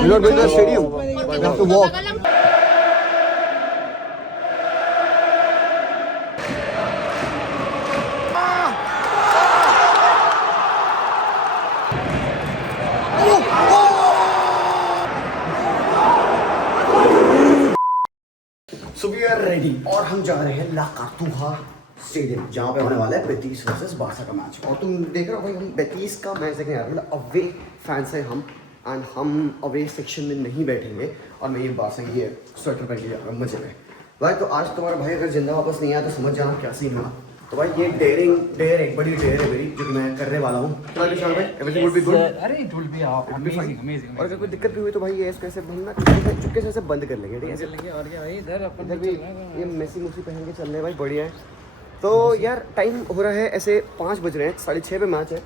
You're not going to the stadium. You have to walk. So we are ready और हम जा रहे हैं ला कार्तूहा स्टेडियम जहाँ पे होने वाला है बेतीस वर्सेस बारसा का मैच। और तुम देख रहे हो भाई, हम बेतीस का मैच देखने आ रहे हैं, मतलब अवे फैंस हैं हम, एंड हम अवे सेक्शन में नहीं बैठेंगे। और मैं ये बारसा की स्वेटर पहन के जा रहा हूँ मजे में भाई। तो आज तुम्हारा भाई अगर जिंदा वापस नहीं आया तो समझ जाना क्या सीन हुआ। तो भाई ये डेयर एक बड़ी डेयर है मेरी, जो कि मैं करने वाला हूँ। तो विशाल भाई एवरीथिंग विल बी गुड। अरे इट विल बी अमेजिंग। और अगर कोई दिक्कत भी हुई तो भाई ये इसको ऐसे बंद ना चुपके से ऐसे बंद कर लेंगे, ठीक है? और क्या भाई, इधर भी ये मेसी मूसी पहन के चल रहे हैं भाई, बढ़िया है। तो यार टाइम हो रहा है ऐसे 5 बज रहे हैं, 6:30 पे मैच है,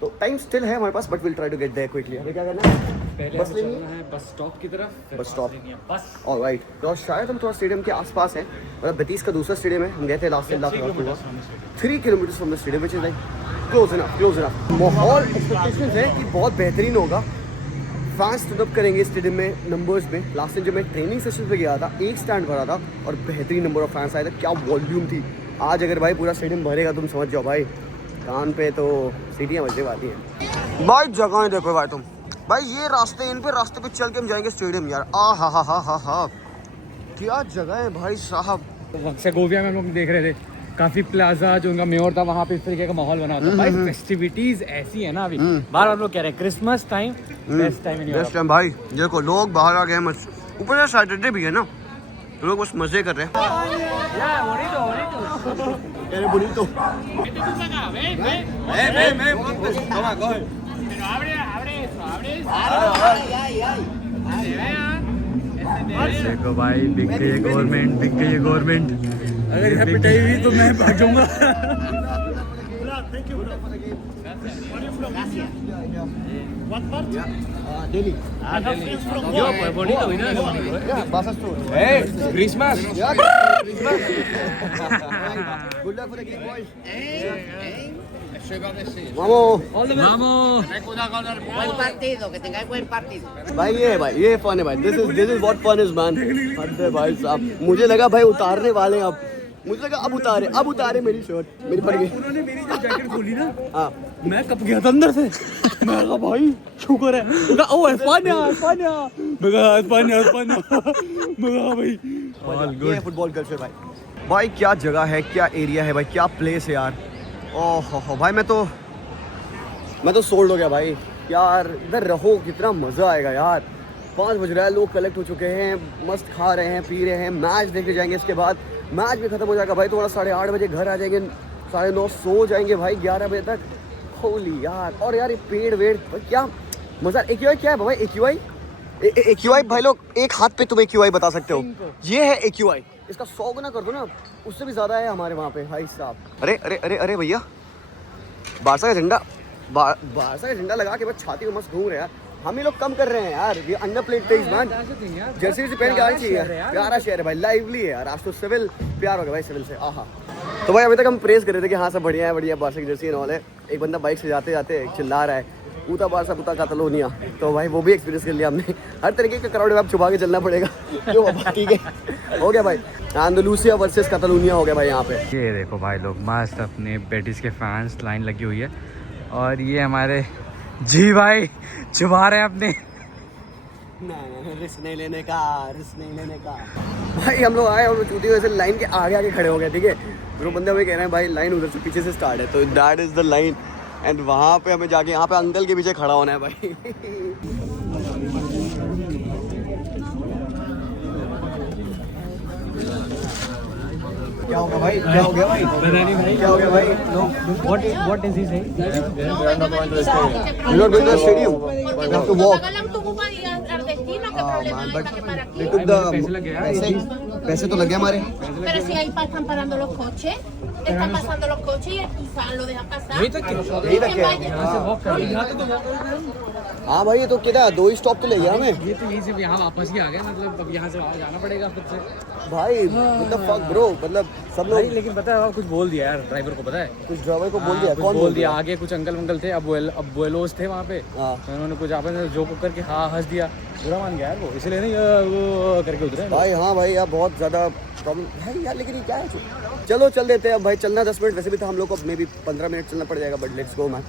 तो टाइम स्टिल है हमारे पास, but will try to get there quickly. अभी क्या करना है? पहले बस चलना है बस स्टॉप की तरफ, बस स्टॉप। बस ऑलराइट। तो शायद हम थोड़ा स्टेडियम के आसपास हैं, मतलब बेतीस का दूसरा स्टेडियम है, हम गए थे last 3 kilometre from the stadium, which is like close enough. माहौल एक्सपेक्टेशंस है कि बहुत बेहतरीन होगा, फैंस स्टैंड अप करेंगे स्टेडियम में नंबर्स में। लास्ट टाइम जब मैं ट्रेनिंग सेशन पे गया था, एक स्टैंड भरा था और बेहतरीन नंबर ऑफ फैंस आए थे, क्या वॉल्यूम थी। आज अगर भाई पूरा स्टेडियम भरेगा तुम समझ जाओ भाई, कान पे तो सीटियाँ बजने वाली हैं भाई। जगह देखो भाई तुम, भाई ये रास्ते, इन पे रास्ते पे चल के हम जाएंगे स्टेडियम यार। हा क्या जगह है भाई साहब। सेगोविया में हम लोग देख रहे थे, काफी प्लाजा जो उनका मेयर था वहाँ पे इस तरीके का माहौल बना था भाई। फेस्टिविटीज ऐसी है ना अभी, बार हम लोग कह रहे हैं Christmas time best time in best time भाई। देखो लोग बाहर आ गए, मस्त ऊपर से सैटरडे भी है ना, तो लोग बस मजे कर रहे हैं। अरे bonito. देखो भाई, बिक गई ये गवर्नमेंट, अगर यहाँ पिटाई हुई तो मैं भाग जाऊंगा। What part? Delhi. Yo, pues bonito, ¿no? Yeah, Barca store. Hey, Christmas. Yeah, Christmas. Good luck for the game, boys. Vamos. Vamos. Buen partido, que tengáis buen partido. भाई ये फन है भाई। This is what fun is man। अरे भाई साहब, मुझे लगा भाई उतारने वाले हैं अब, मुझे लगा अब उतारे मेरी शर्ट, मेरी पड़ गई। उन्होंने मेरी जब जैकेट खोली ना, हाँ मैं कब गया था अंदर से। मैं कहा भाई शुक्र है, मैं कहा ओ एस्पानिया, मैं कहा एस्पानिया। मैं कहा भाई ऑल ये गुड। फुटबॉल कल्चर भाई क्या जगह है, क्या एरिया है भाई, क्या प्लेस है यार। ओह हो भाई, मैं तो सोल्ड हो गया भाई यार। इधर रहो, कितना मज़ा आएगा यार। 5 बज रहा है, लोग कलेक्ट हो चुके हैं, मस्त खा रहे हैं, पी रहे हैं, मैच देखने जाएंगे। इसके बाद मैच भी खत्म हो जाएगा भाई, थोड़ा 8:30 बजे घर आ जाएंगे, 9:30 सो जाएंगे भाई, 11 बजे तक। होली यार। और यार ये पेड़ वेड़ क्या मज़ा। AQI क्या है भाई? AQI भाई लोग एक हाथ पे तुम AQI बता सकते हो, ये है AQI। इसका 100 गुना कर दो ना, उससे भी ज़्यादा है हमारे वहाँ पे भाई साहब। अरे भैया, बारसा का झंडा लगा के बस छाती में मस्त घूम रहे हैं यार। हम ही लोग कम कर रहे हैं यार, ये अंडर प्लेड तेज मैन। जर्सी से पहन के आनी चाहिए, प्यारा शहर है भाई, लाइवली है यार। आज तो सिविल प्यार हो गया भाई सिविल से। आहा। तो भाई अभी तक हम प्रेस कर रहे थे कि हाँ सब बढ़िया है, बारसा की जर्सी वाले। एक बंदा बाइक से जाते जाते चिल्ला रहा है, पूता बारसा पूता कातलोनिया। तो भाई वो भी एक्सपीरियंस कर लिया हमने। हर तरीके का क्राउड में छुपा के चलना पड़ेगा। जो ठीक है, हो गया भाई। अंदालूसिया वर्सेस कातलोनिया हो गया भाई यहाँ पे। ये देखो भाई, लोग मस्त अपने बेटिस के फैंस, लाइन लगी हुई है। और ये हमारे जी भाई छुपा रहे हैं अपने। रिस्क नहीं लेने का भाई। हम लोग आए और चूती वैसे लाइन के आगे खड़े हो गए, ठीक है। वो बंदे हमें कह रहे हैं भाई लाइन उधर से पीछे से स्टार्ट है, तो that is the line. And वहाँ पे हमें जाके यहाँ पे अंकल के पीछे खड़ा होना है भाई। क्या हो गया भाई? क्या हो गया भाई? क्या हो गया भाई? What is he saying? You're not going to the stadium. You have to walk. They took the पैसे तो लग गए हमारे। Pero si ahí están parando los coches, están pasando los coches y lo dejan pasar. यही तक यही तक है। हाँ भाई ये तो क्या 2 ही स्टॉप तो ले गया हमें ये तो यहीं से यहाँ वापस ही आ गया, मतलब अब यहाँ से वहाँ जाना पड़ेगा फिर से भाई। मतलब फक ब्रो, मतलब सब भाई। लोग लेकिन पता है कुछ बोल दिया यार ड्राइवर को, पता है कुछ ड्राइवर को बोल हाँ, दिया। कुछ कौन बोल दिया? आगे कुछ अंकल वंकल थे, अबुएलोस थे वहाँ पे, हाँ। तो उन्होंने कुछ आपस में जोक करके हाँ हंस दिया, बुरा मान गया यार वो, इसलिए नहीं वो करके उतरे भाई। हाँ भाई यार बहुत ज़्यादा प्रॉब्लम भाई यार, लेकिन ये क्या है। चलो चल देते हैं अब भाई, चलना 10 मिनट वैसे भी था हम लोग को, मे भी 15 मिनट चलना पड़ जाएगा, बट लेट्स गो मैन।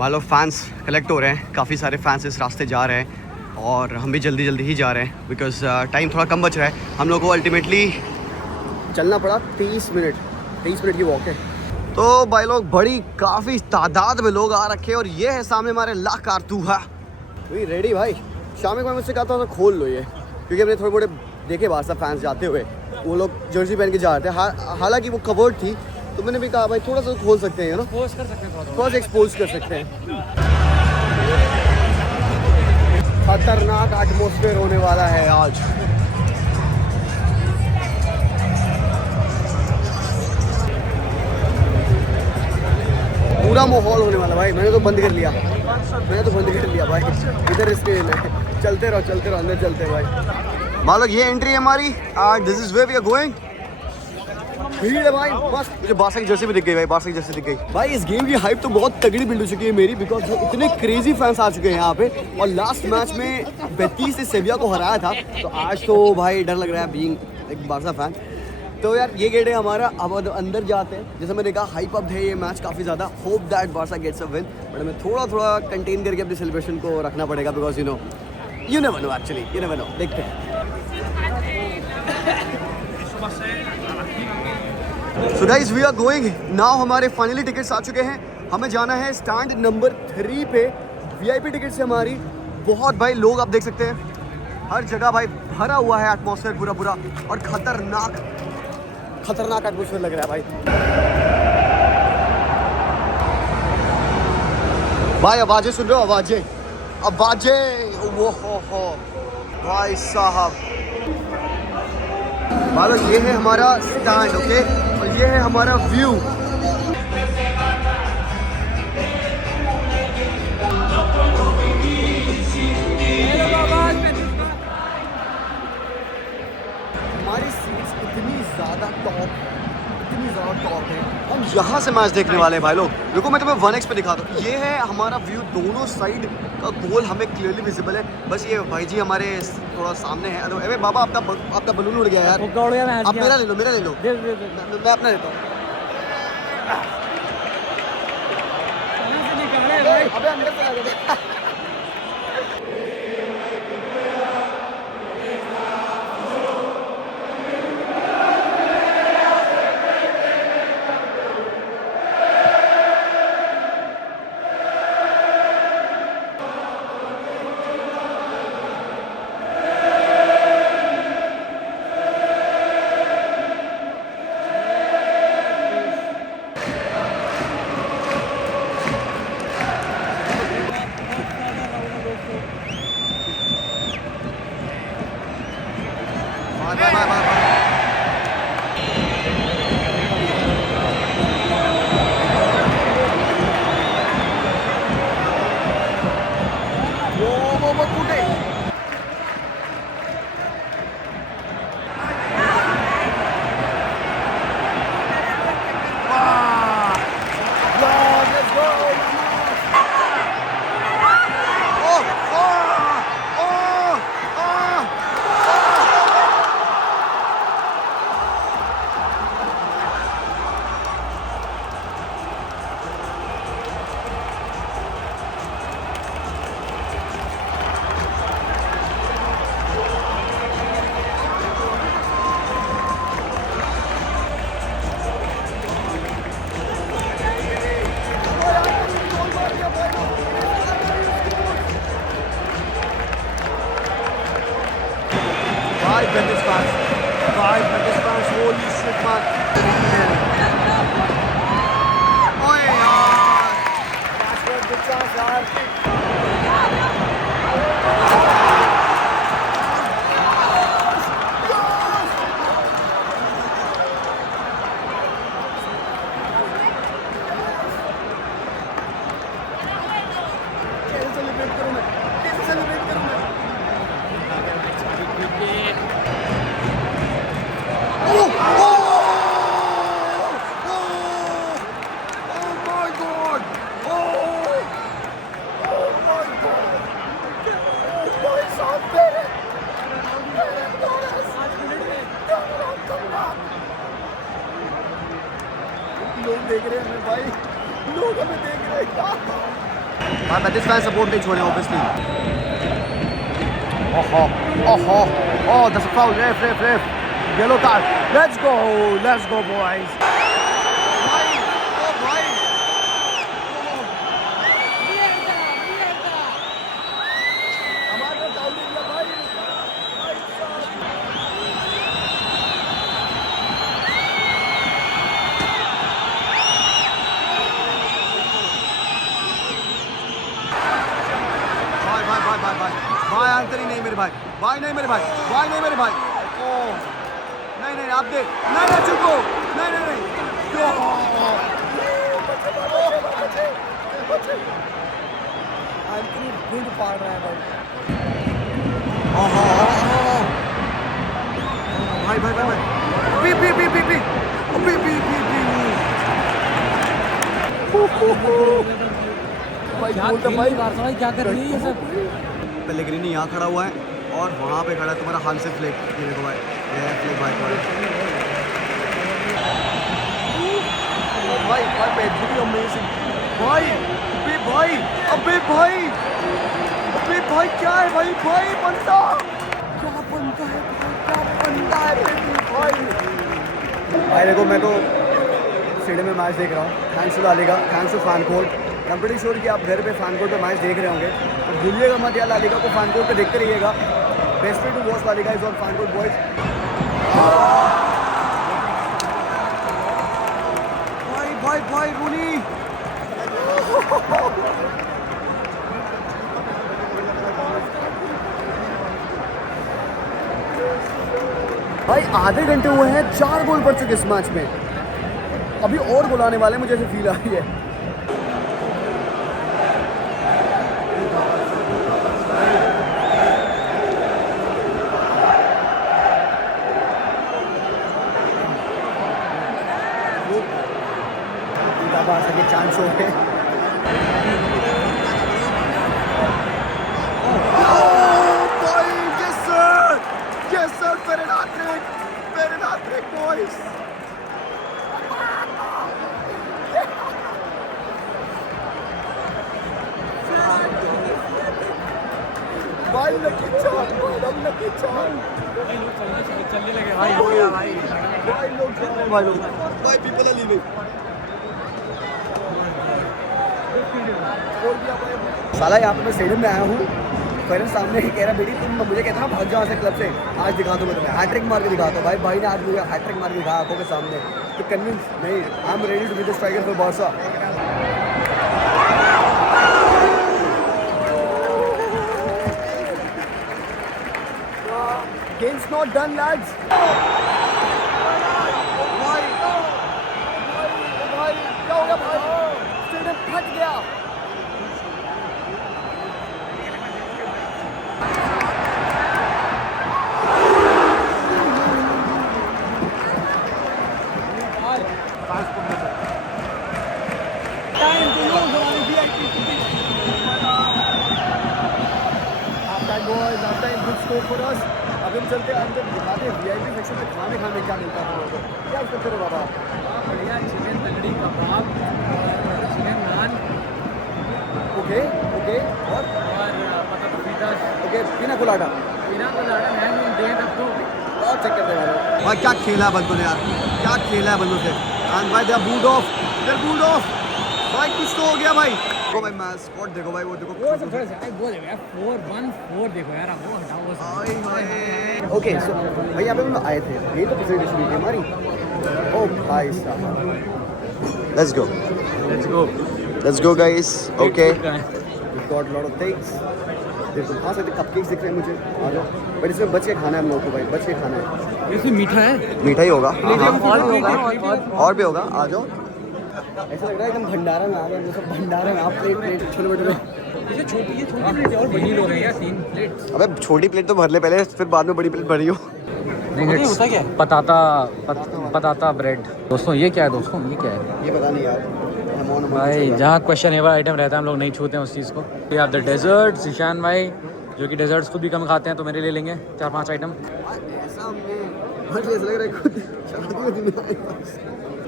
मान लो फैंस कलेक्ट हो रहे हैं, काफ़ी सारे फैंस इस रास्ते जा रहे हैं और हम भी जल्दी जल्दी ही जा रहे हैं बिकॉज टाइम थोड़ा कम बच रहा है। हम लोग को अल्टीमेटली चलना पड़ा 30 मिनट की वॉक है। तो भाई लोग बड़ी काफ़ी तादाद में लोग आ रखे हैं और ये है सामने हमारे ला कारतूहा। भाई रेडी भाई, शाम को मुझसे कहा था तो खोल लो ये, क्योंकि हमने थोड़े बड़े देखे बाहर से फैंस जाते हुए, वो लोग जर्सी पहन के जा रहे थे। हालांकि वो कवर्ड थी तो मैंने भी कहा भाई थोड़ा सा खोल सकते हैं ना, पोस्ट कर सकते हैं, थोड़ा सा एक्सपोज कर सकते हैं। खतरनाक एटमॉस्फेयर होने वाला है आज। पूरा माहौल होने वाला भाई। मैंने तो बंद कर लिया भाई, इधर रिस्क है। चलते रहो अंदर चलते हैं भाई। मान लो ये एंट्री है हमारी, this is where we are going. भीड़ है भाई मस्त। मुझे बारसा की जर्सी भी दिख गई भाई, इस गेम की हाइप तो बहुत तगड़ी बिल्ड हो चुकी है मेरी, बिकॉज इतने क्रेजी फैंस आ चुके हैं यहाँ पे। और लास्ट मैच में बेतीस से सेविया को हराया था, तो आज तो भाई डर लग रहा है बीइंग एक बारसा फैन। तो यार ये गेट है हमारा, अब अंदर जाते हैं। जैसे मैंने कहा हाइप अप है ये मैच काफ़ी ज़्यादा। Hope that Barca gets a win, but हमें थोड़ा कंटेन करके अपने सेलिब्रेशन को रखना पड़ेगा, because you never know actually, you never know. देखते हैं। So guys we are going now. हमारे फाइनली टिकट्स आ चुके हैं। हमें जाना है स्टैंड नंबर 3 पे। वीआईपी टिकट्स है हमारी। बहुत भाई लोग आप देख सकते हैं, हर जगह भाई भरा हुआ है एटमॉस्फेयर पूरा और खतरनाक एटमॉस्फेयर लग रहा है भाई। आवाजें सुन रहे हो? आवाजें वो हो भाई साहब। मानो ये है हमारा स्टैंड, ओके, और ये है हमारा व्यू। हमारी सीट्स इतनी ज़्यादा टॉप है। हम यहाँ से मैच देखने वाले हैं भाई लोग। देखो मैं तुम्हें 1x पे दिखा दूँ, ये है हमारा व्यू। दोनों साइड का गोल हमें क्लियरली विजिबल है। बस ये भाई जी हमारे थोड़ा सामने है। अरे बाबा आपका बलून उड़ गया यार। आप मेरा ले लो। मैं अपना लेता हूँ। अबे अंदर चला गया। British fans, holy shit man. ओए यार, पासवर्ड good chance यार. भाई बेटिस फैन सपोर्ट नहीं छोड़े ऑब्वियसली। ओहो ओहो oh that's a foul, ref yellow card. Let's go boys. भाई ओ भाई हमारा फाउल दिया भाई। भाई आंतरी नहीं मेरे भाई, नहीं मेरे भाई, नहीं मेरे भाई। ओह नहीं आप देख, नहीं चुको, नहीं आंतरी गुंड पाड़ रहा है भाई। भाई क्या कर रही है ये सब? पेलेग्रिनी यहाँ खड़ा हुआ है और वहाँ पे खड़ा है तुम्हारा हाल से फ्लेक। ये देखो भाई, ये है फ्लेक भाई पेड्री अमेजिंग भाई। अबे भाई क्या है भाई बनता क्या बनता है भाई। देखो मैं तो स्टेडियम में मैच देख रहा हूँ, thanks to La Liga, thanks to FanCode. I am pretty sure कि आप घर पे फैन कोर्ट पे मैच देख रहे होंगे, तो भूलिएगा मत यार ला लीगा को फैन कोर्ट पे देखते रहिएगा। Best way to watch La Liga is on FanCode boys. भाई रूनी भाई आधे घंटे हुए हैं, 4 गोल पड़ चुके इस मैच में। अभी और गोल आने वाले, मुझे ऐसे फील आ रही है। चांस हो गए। boys. भाई लकी चाल, लकी चाल। चलने लगे भाई, हो गया भाई। भाई people are leaving. साला यहाँ पे मैं स्टेडियम में आया हूँ, मेरे सामने कह रहा बेटी तुम मुझे कहता ना भाग जाओ से क्लब से, आज दिखा दो मैं तुम्हें हैट्रिक मार के दिखाता हूँ। भाई ने आज मुझे हैट्रिक मार के दिखाया आंखों के सामने, तो कन्विंस नहीं, I am ready to be the striker for Barca. Game's not done, lads. भाई क्या हो गया भाई? स्टेडियम फट गया। For us, अब हम चलते हैं अंदर, दिखाते हैं VIP सेक्शन में खाने क्या मिलता है लोगों को। क्या करते हो बाबा? बढ़िया चिकन तंदूरी कबाब, चिकन नान, ओके और पता पीता, ओके पीना कोलाडा मैं दे तब तो और चेक करते हैं भाई क्या खेला है बंदों ने यार, क्या खेला है बंदों से। एंड भाई दे आर बूड ऑफ भाई, कुछ तो हो गया भाई। देखो भाई मैं स्पॉट देखो भाई, वो देखो वो सब थोड़ा सा वो देखो यार 4-1-4 देखो यार, वो हटाओ वो सब। ओके सो भाई यहाँ पे हम आए थे, यही तो पिछली डिश हुई थी हमारी। ओ भाई साहब, let's go guys. Okay we got lot of things. देखो खा सकते, कपकेक्स दिख रहे हैं मुझे, आ जाओ। बट इसमें बच के खाना है हम लोगों को भाई, बच के खाना है। इसमें मीठा है, मीठा ही होगा और भी होगा। आ जाओ, ऐसा लग रहा है एकदम भंडारा में आ गए, जैसे भंडारा में आप प्लेट छोटे ये छोटी प्लेट और बड़ी लो रहे हैं यार, 3 प्लेट। अबे छोटी प्लेट तो भर ले पहले, फिर बाद में बड़ी प्लेट भरी हो। नहीं होता क्या? पताता ब्रेड। दोस्तों ये क्या है दोस्तों, ये क्या है? ये पता नहीं यार भाई, जहाँ क्वेश्चनेबल आइटम रहता है हम लोग नहीं छूते हैं उस चीज़ को। ये आप द डेजर्ट, ईशान भाई जो कि डेजर्ट्स खुद भी कम खाते हैं, तो मेरे लिए लेंगे 4-5 आइटम। ऐसा लग रहा है खुद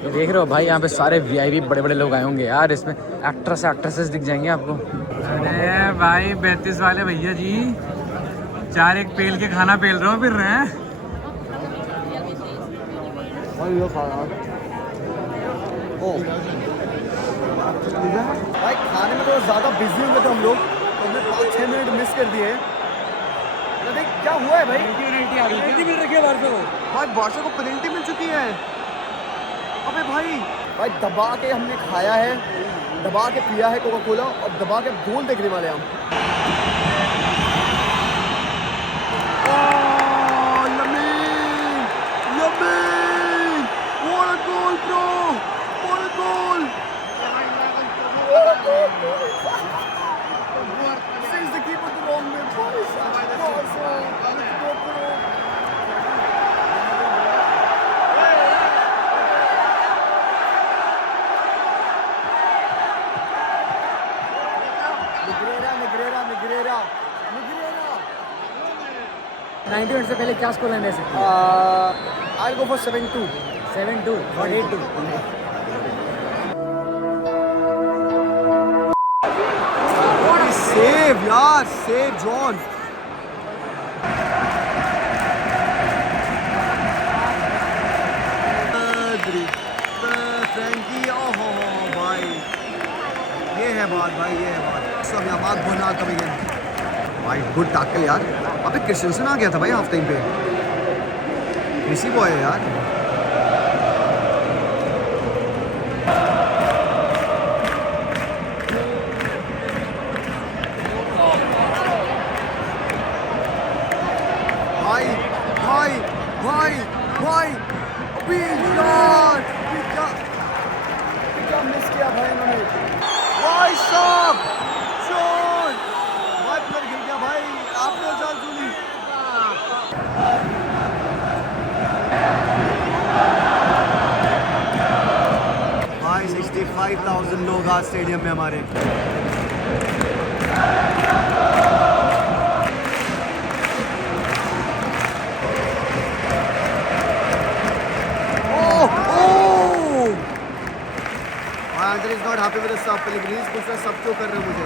ये देख रहे हो भाई, यहाँ पे सारे VIP बड़े लोग आए होंगे यार। इसमें एक्ट्रेसेस दिख जाएंगे आपको। अरे भाई 32 वाले भैया जी 4 एक पेल के खाना पेल रहे हो फिर रहे हैं। भाई खाने में थोड़ा ज़्यादा बिजी हुए थे हम लोग, तो हमने 5-6 मिनट मिस कर दिए। देख क्या हुआ है भाई, पेनल्टी मिल रखी है बारसो को। भाई बारसा को पेनल्टी मिल चुकी है। अबे भाई दबा के हमने खाया है, दबा के पिया है कोका कोला और दबा के गोल देखने वाले हम। Negreira. 90 मिनट से पहले क्या स्कोर लाइन दे सकते हैं? I'll go for 7-2. 7-2 और 8-2। Save यार, save John. फ्रैंकी, ओहो भाई, ये है बात भाई, ये है बात। सब नमाज बोलना कभी भाई, गुड टैकल यार। अबे क्रिस्टियनसन आ गया था भाई हाफ टाइम पे, इसी बॉय है यार। भाई भाई भाई भाई अभी यार, क्या मिस किया भाई इन्होंने। भाई साहब जॉन, भाई प्लेयर गिर गया भाई, आपने जान सुनी। भाई 65,000 लोग आज स्टेडियम में हमारे। Anthony is not happy with the sub. Pellegrini पूछ रहा है सब क्यों कर रहे हो मुझे।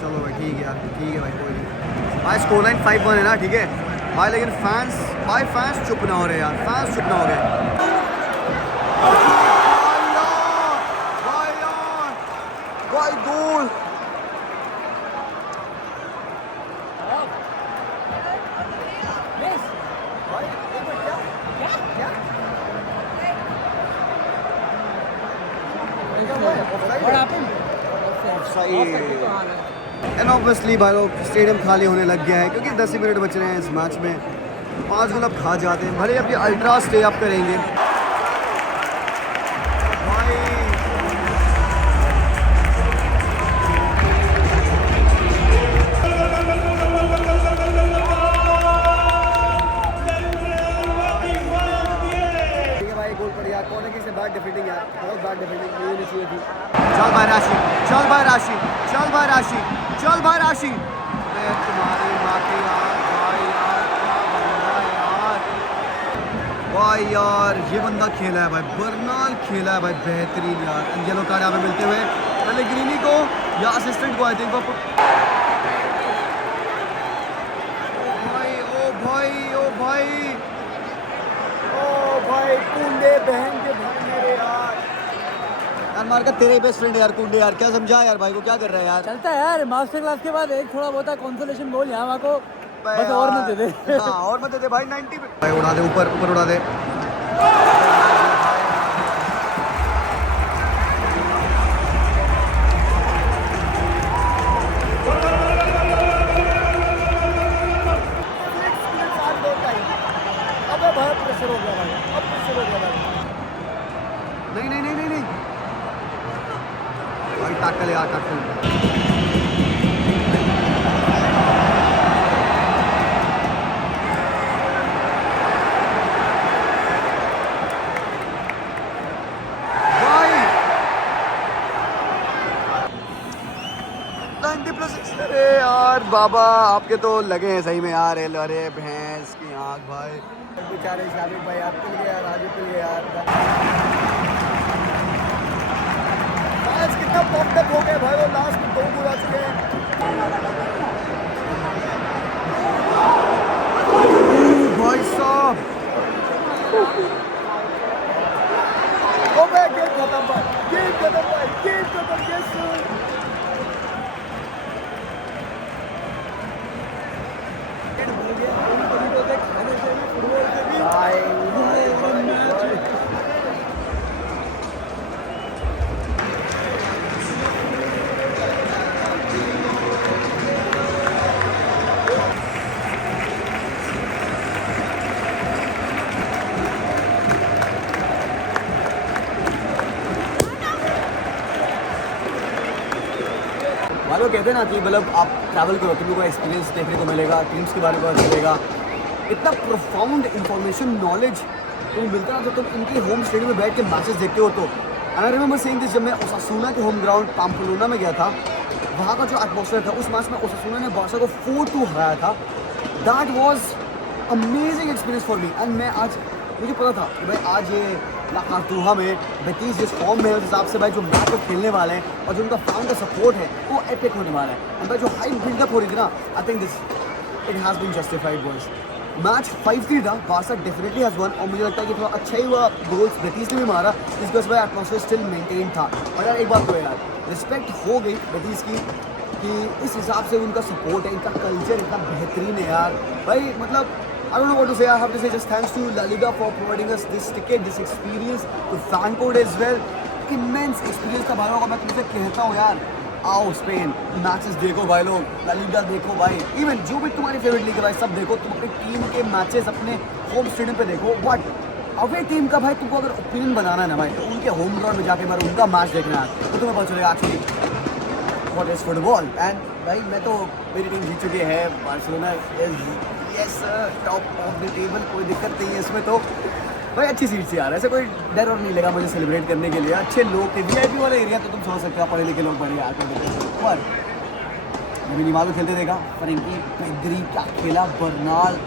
चलो भाई ठीक है यार, ठीक है भाई, कोई नहीं भाई। स्कोर लाइन 5-1 है ना, ठीक है भाई, लेकिन फैंस चुप ना हो रहे यार, फैंस चुप ना हो रहे। भाई गोल, एंड ऑब्वियसली भाई लोग स्टेडियम खाली होने लग गया है क्योंकि 10 ही मिनट बच रहे हैं इस मैच में। 5 गोल अब खा जाते हैं, भले अब ये अल्ट्रा स्टे अप करेंगे। बैड डिफेंडिंग यार, बहुत बैड डिफेंडिंग, ये नहीं चाहिए थी। चल भाई राशि, चल भाई राशि, चल भाई राशि, चल भाई राशि। तुम्हारी माँ की यार, भाई यार क्या बंदा है यार। भाई यार ये बंदा खेला है भाई, बर्नाल खेला है भाई बेहतरीन यार। येलो कार्ड यहाँ पे मिलते हुए पेलेग्रिनी को या असिस्टेंट को, आई थिंक वो। ओ भाई ओ भाई ओ भाई कुंडे बहन के भाई मेरे यार मार का तेरे ही बेस्ट फ्रेंड यार कुंडे यार, क्या समझा यार भाई को, क्या कर रहा है यार। चलता है यार, मास्टर क्लास के बाद एक थोड़ा बहुत कंसोलेशन गोल यहाँ वहाँ को बस और मत दे दे। हाँ और मत दे दे भाई, 90 भाई उड़ा दे, ऊपर ऊपर उड़ा दे। अबे भाई प्रेशर हो गया भाई, अब प्रेशर हो गया भाई। नहीं नहीं नहीं नहीं नहीं भाई, टैकल यार, टैकल। अरे यार बाबा आपके तो लगे हैं सही में यार। अरे भैंस की आँख भाई, बेचारे शाबिक भाई आप पिल गए यार, राजू पिल गए यार। इतना पॉप्ड अप हो गए भाई, वो लास्ट में 2 गोल आ चुके हैं। भाई साहब, ओ भाई गेम खत्म भाई, गेम खत्म भाई, गेम खत्म। यस वो कहते हैं ना कि मतलब आप ट्रैवल करो, तुम लोगों को एक्सपीरियंस देखने को मिलेगा, टीम्स के बारे में पता चलेगा, इतना प्रोफाउंड इंफॉर्मेशन नॉलेज तुम्हें मिलता है जब तुम इनके होम स्टेडियम में बैठ के मैचेस देखते हो। तो आई रिमेंबर सेइंग दिस, जब मैं ओसासुना के होम ग्राउंड पाम्पलोना में गया था, वहाँ का जो एटमॉस्फेयर था, उस मैच में ओसासुना ने बार्सा को 4-2 हराया था। That was amazing experience for me. And मैं आज, मुझे पता था कि भाई आज ये ला कार्तूहा में बेटीज जिस फॉर्म में है, उस हिसाब से भाई जो मैच को खेलने वाले हैं और जो उनका फैन का सपोर्ट है वो एपिक होने वाला है। और भाई जो हाई बिल्डअप हो रही थी ना, I think this it has been justified boys. Match 5-3 था, बार्सा डेफिनेटली हैज़ वन, और मुझे लगता है कि थोड़ा अच्छा ही हुआ गोल्स बेटीज ने भी मारा, जिसकी वजह से एटमॉस्फेयर स्टिल मेंटेन था। और यार एक बात तो यार, रिस्पेक्ट हो गई बेटीज की कि इस हिसाब से उनका सपोर्ट है, इनका कल्चर इतना बेहतरीन है यार भाई। मतलब I don't know what to say. I have to say just thanks to La Liga for providing us this ticket, this experience, to fan code as well. Immense experience था भाई लोगों का। मैं तुमसे कहता हूँ यार, आओ स्पेन, मैचेस देखो भाई लोग, ला लीगा देखो भाई, इवन जो भी तुम्हारी फेवरेट लीग है भाई सब देखो। तुम अपनी टीम के मैचेस अपने होम स्टेडियम पे देखो, बट अवे टीम का भाई तुमको अगर ओपिनियन बनाना है ना भाई, तो उनके होम ग्राउंड में जाके बार उनका मैच देखना है तो तुम्हें पता चलेगा actually what is football. And भाई मैं तो, मेरी टीम जीत चुकी है, Barcelona is yes top of the table, कोई दिक्कत नहीं है इसमें। तो भाई अच्छी सीट से यार, ऐसे कोई डर और नहीं लगा मुझे सेलिब्रेट करने के लिए। अच्छे लोग थे, वीआईपी वाला एरिया, तो तुम समझ सकते हो पढ़े लिखे लोग बड़े यार। पर मैंने निमालो खेलते देखा, फ्रैंकी पेड्री क्या खेला, बर्नाल,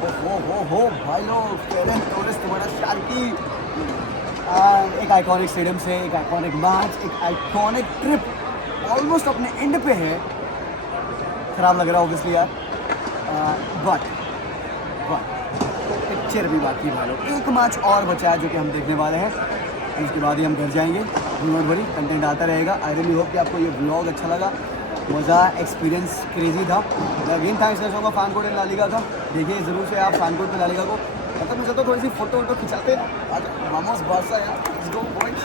हो भाई लोग, फेरन टोरेस, तुम्हारा शार्की। एक आइकॉनिक स्टेडियम से एक आइकॉनिक मैच, एक आइकॉनिक ट्रिप ऑलमोस्ट अपने एंड पे है। ख़राब लग रहा है ऑब्वियसली यार, बट पिक्चर भी बाकी भाई लोग। एक मैच और बचा है जो कि हम देखने वाले हैं, उसके बाद ही हम घर जाएंगे। नोट वरी, कंटेंट आता रहेगा। आई रियली होप कि आपको ये व्लॉग अच्छा लगा, मज़ा, एक्सपीरियंस क्रेजी था। अगेन थैंक्स करना चाहूँगा फैन कोड ला लीगा का। देखिए ज़रूर से आप फैन कोड पे ला लीगा को, मतलब मुझे तो थोड़ी सी फोटो खिंचाते हैं। वामोस बार्सा यार, लेट्स गो बॉयज।